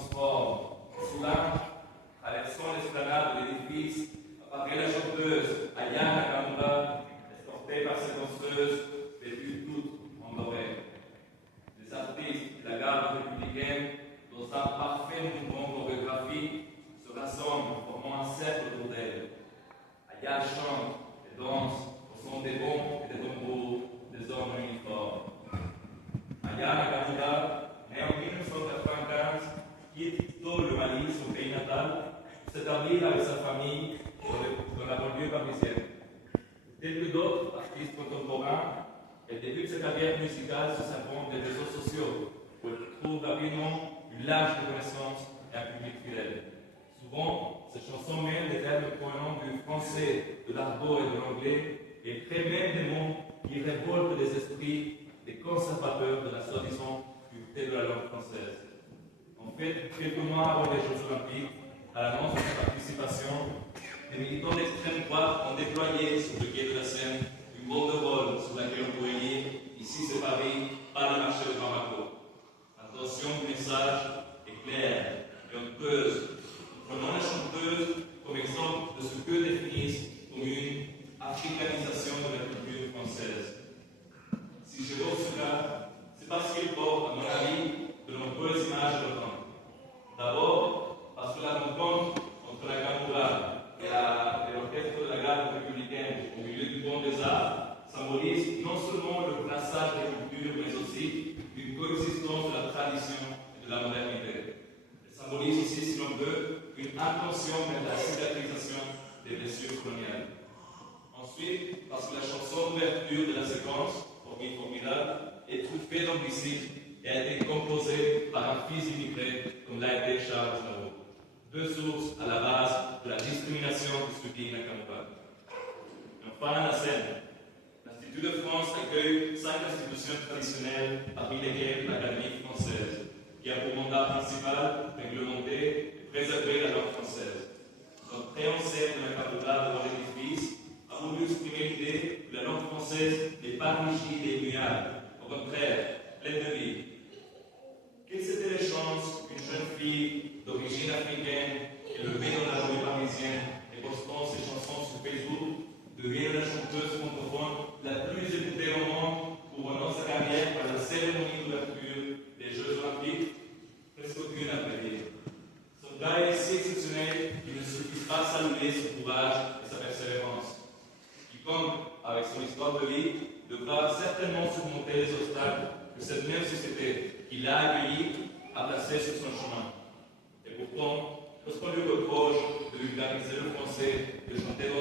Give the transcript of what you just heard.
transforme Soulan à l'action l'esplanade de l'édifice, apparaît la chanteuse Ayana Kamura, escortée par ses danseuses, vêtues toutes en doré. Les artistes de la garde républicaine, dans un parfait mouvement chorégraphique, se rassemblent, formant un cercle autour d'elle. Aya chante et danse au son des bombes et des tambours des hommes en uniforme. Ayana Kamura, née en 1995, quitte tôt le Mali, son pays natal, pour s'établir avec sa famille dans la banlieue parisienne. Tel que d'autres artistes contemporains, elle débute sa carrière musicale sur sa bande des réseaux sociaux, où elle trouve rapidement une large reconnaissance et un public fidèle. Souvent, ses chansons mêlent des termes provenant du français, de l'argot et de l'anglais, et créent même des mots qui révoltent les esprits des conservateurs de la soi-disant pureté de la langue française. En fait, quelques mois avant les Jeux Olympiques, à l'annonce de sa participation, les militants d'extrême droite ont déployé sur le quai de la Seine une banderole sur laquelle on pouvait lire « Ici c'est Paris, pas le marché de Bamako ». L'intention du message est claire et honteuse. Prenons la chanteuse comme exemple de ce que définissent comme une africanisation de la culture française. Si j'évoque cela, c'est parce qu'il porte, à mon avis, de nombreuses images éloquentes. D'abord, parce que la rencontre entre la Kamura et l'orchestre de la garde républicaine au milieu du pont des Arts symbolise non seulement le brassage des cultures, mais aussi une coexistence de la tradition et de la modernité. Elle symbolise aussi, si l'on veut, une intention vers la cicatrisation des blessures coloniales. Ensuite, parce que la chanson d'ouverture de la séquence, formidable, est truffée d'anglicisme et a été composée par un fils immigré comme l'a été Charles Aznavour. Deux sources à la base de la discrimination que subit Nakamura. Enfin, la scène. L'Institut de France accueille 5 institutions traditionnelles, parmi lesquelles l'Académie française, qui a pour mandat principal réglementer et préserver la langue française. Notre préancêtre de Nakamura devant l'édifice a voulu exprimer l'idée que la langue française n'est pas rigide et immuable, au contraire, pleine de vie. Quelles étaient les chances qu'une jeune fille d'origine africaine, élevée dans la rue parisienne et postant ses chansons sur Facebook, devienne la chanteuse francophone la plus écoutée au monde, couronnant sa carrière par la cérémonie d'ouverture des Jeux Olympiques? Presque aucune à vrai dire. Son cas est si exceptionnel qu'il ne suffit pas à saluer son courage et sa persévérance. Quiconque, avec son histoire de vie, devra certainement surmonter les obstacles que cette même société qui l'a accueilli a placés sur son chemin. Et pourtant, lorsqu'on lui reproche de vulgariser le français, de chanter dans